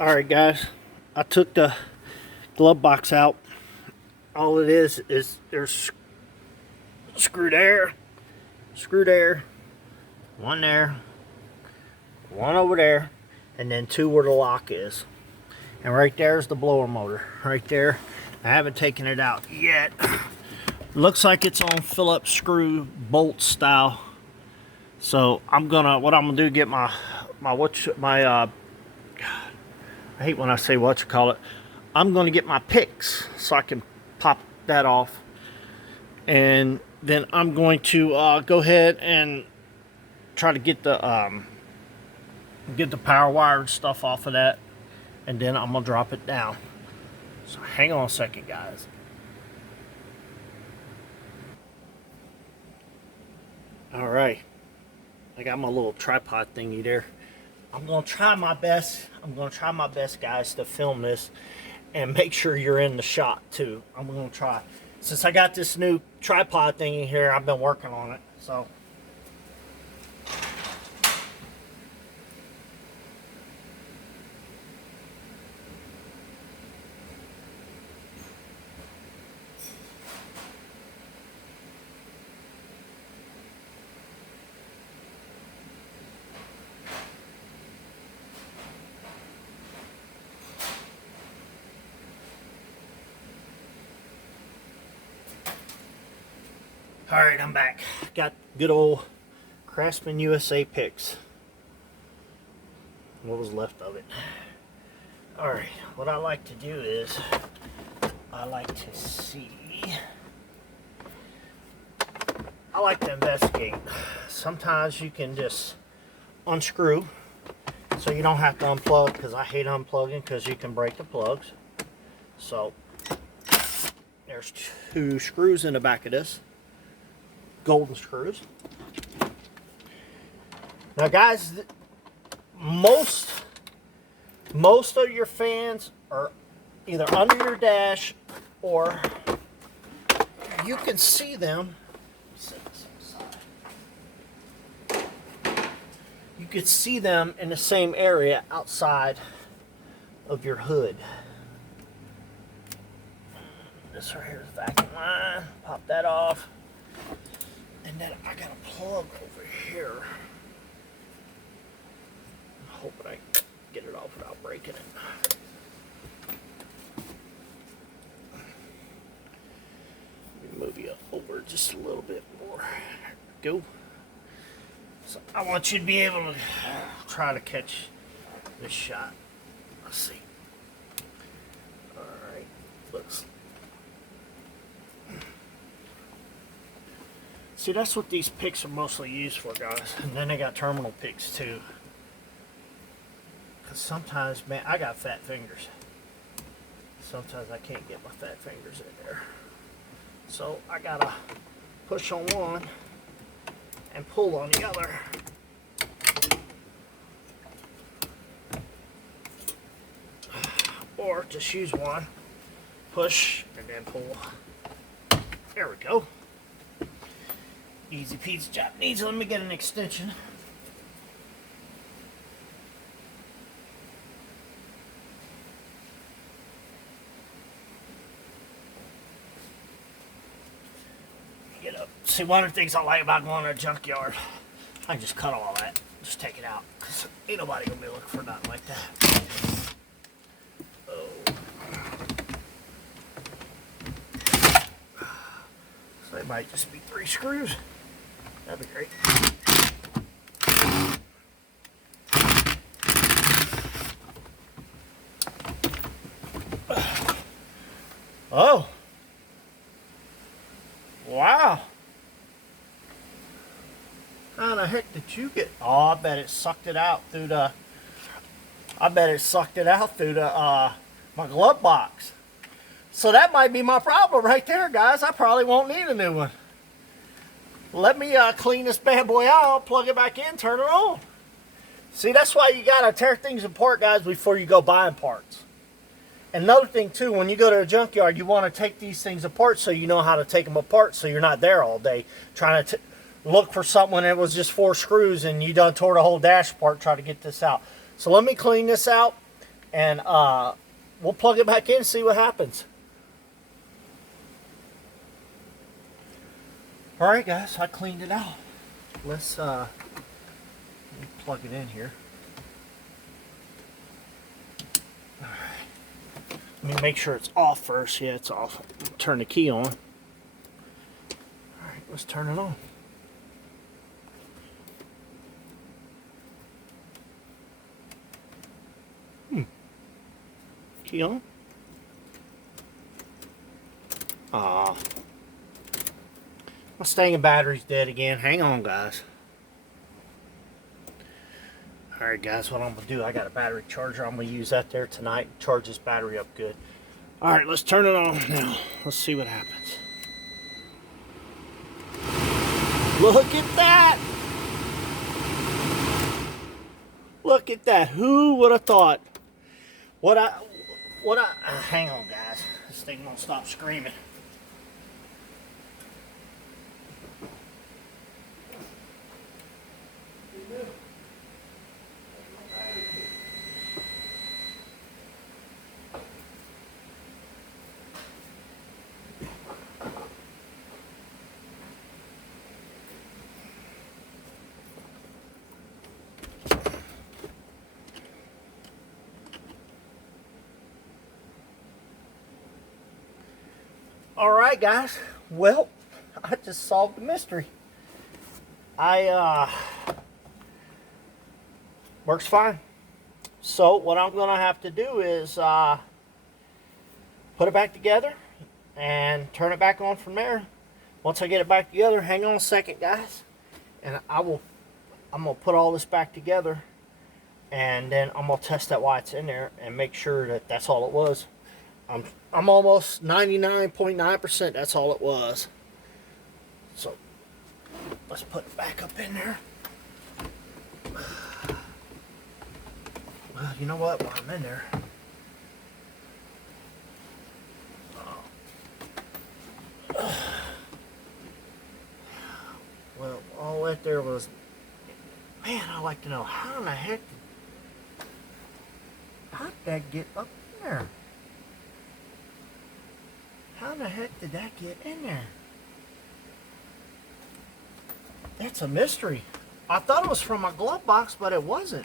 Alright guys, I took the glove box out. All it is there's screw there, one there, one over there, and then two where the lock is. And right there's the blower motor, right there. I haven't taken it out yet. Looks like it's on Phillips screw bolt style. So what I'm gonna do, get my I hate when I say what you call it. I'm going to get my picks so I can pop that off. And then I'm going to go ahead and try to get the power wire and stuff off of that. And then I'm going to drop it down. So hang on a second, guys. Alright. I got my little tripod thingy there. I'm going to try my best. Guys, to film this and make sure you're in the shot, too. I'm going to try. Since I got this new tripod thingy here, I've been working on it, so. Alright, I'm back. Got good old Craftsman USA picks. What was left of it. Alright, what I like to do is, I like to investigate. Sometimes you can just unscrew, so you don't have to unplug, because I hate unplugging, because you can break the plugs. So, there's two screws in the back of this. Golden screws. Now guys, most of your fans are either under your dash, or you can see them. You could see them in the same area outside of your hood. This right here is the vacuum line. Pop that off. And then I got a plug over here. I'm hoping I get it off without breaking it. Let me move you over just a little bit more. There we go. So I want you to be able to try to catch this shot. Let's see. Alright, looks. See, that's what these picks are mostly used for, guys. And then they got terminal picks too. Because sometimes, man, I got fat fingers. Sometimes I can't get my fat fingers in there. So I gotta push on one and pull on the other. Or just use one, push, and then pull. There we go. Easy peasy Japanese. Let me get an extension. Get up. See, one of the things I like about going to a junkyard, I can just cut all that. Just take it out. Cause ain't nobody gonna be looking for nothing like that. Oh. So it might just be 3 screws. That'd be great. Oh. Wow. How the heck did you get? Oh, I bet it sucked it out through the. My glove box. So that might be my problem right there, guys. I probably won't need a new one. Let me clean this bad boy out, plug it back in, turn it on. See, that's why you gotta tear things apart, guys, before you go buying parts. Another thing too, when you go to a junkyard, you want to take these things apart so you know how to take them apart, so you're not there all day trying to look for something when it was just 4 screws and you done tore the whole dash apart trying to get this out. So let me clean this out, and we'll plug it back in and see what happens. All right, guys, I cleaned it out. Let's plug it in here. All right. Let me make sure it's off first. Yeah, it's off. Turn the key on. All right, let's turn it on. Key on. Ah. My staying battery's dead again. Hang on, guys. Alright, guys, what I'm going to do, I got a battery charger. I'm going to use that there tonight. Charge this battery up good. Alright, let's turn it on now. Let's see what happens. Look at that! Look at that. Who would have thought? Hang on, guys. This thing won't stop screaming. All right, guys. Well, I just solved the mystery. Works fine. So what I'm gonna have to do is put it back together and turn it back on from there. Once I get it back together, hang on a second, guys, and I'm gonna put all this back together, and then I'm gonna test that while it's in there and make sure that that's all it was. I'm almost 99.9% that's all it was. So let's put it back up in there. Well, you know what? While I'm in there, well, all that there was, man, I'd like to know how in the heck how did that get up there? How in the heck did that get in there? That's a mystery. I thought it was from my glove box, but it wasn't.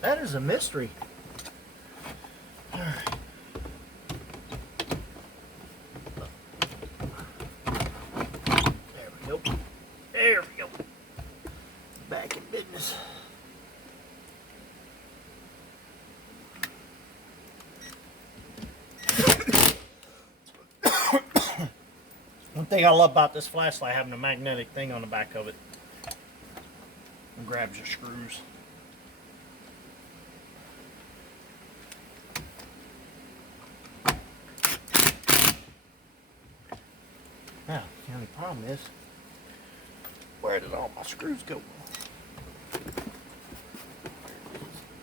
That is a mystery. All right. There we go. There we go. Back in business. One thing I love about this flashlight, having a magnetic thing on the back of it. It grabs your screws. Now, the only problem is, where did all my screws go?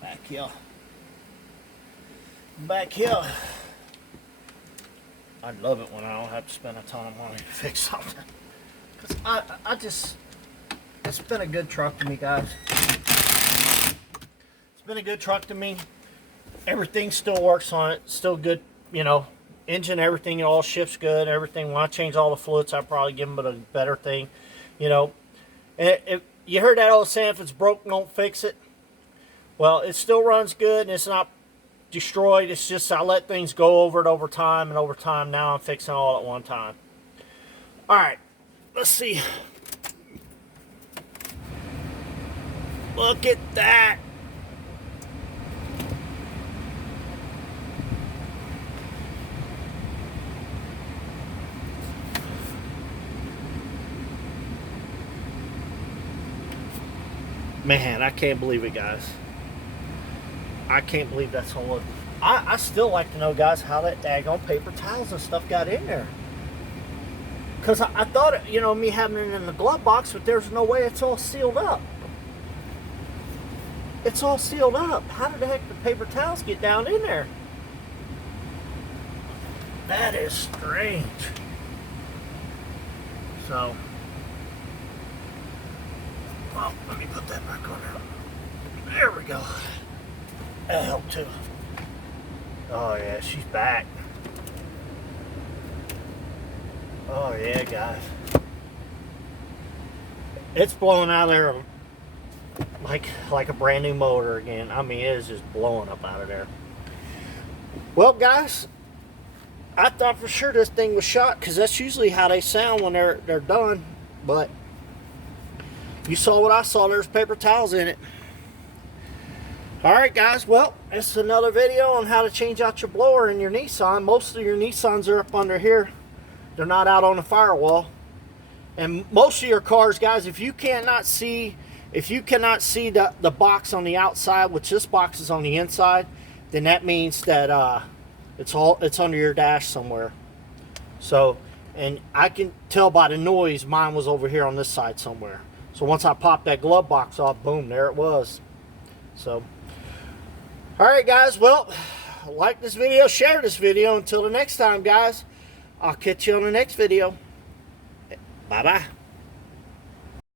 Back here. Back here. I love it when I don't have to spend a ton of money to fix something. Cause I just, it's been a good truck to me, guys. It's been a good truck to me. Everything still works on it. Still good, you know. Engine, everything, it all shifts good. Everything. When I change all the fluids, I probably give them a better thing, you know. If you heard that old saying, if it's broke, don't fix it. Well, it still runs good, and it's not destroyed. It's just I let things go over it over time, and over time now I'm fixing all at one time. All right, let's see. Look at that. Man, I can't believe it, guys. I can't believe that's all it. I still like to know, guys, how that daggone paper towels and stuff got in there. Because I thought, you know, me having it in the glove box, but there's no way it's all sealed up. It's all sealed up. How did the heck the paper towels get down in there? That is strange. So, well, let me put that back on there. There we go. That helped too. Oh yeah, she's back. Oh yeah, guys. It's blowing out of there like a brand new motor again. I mean, it is just blowing up out of there. Well, guys, I thought for sure this thing was shot, because that's usually how they sound when they're done. But you saw what I saw. There's paper towels in it. Alright guys, well, it's another video on how to change out your blower in your Nissan. Most of your Nissans are up under here. They're not out on the firewall. And most of your cars, guys, if you cannot see the box on the outside, which this box is on the inside, then that means that it's under your dash somewhere. So, and I can tell by the noise mine was over here on this side somewhere. So once I popped that glove box off, boom, there it was. So, alright guys, well, like this video, share this video. Until the next time, guys, I'll catch you on the next video. Bye-bye.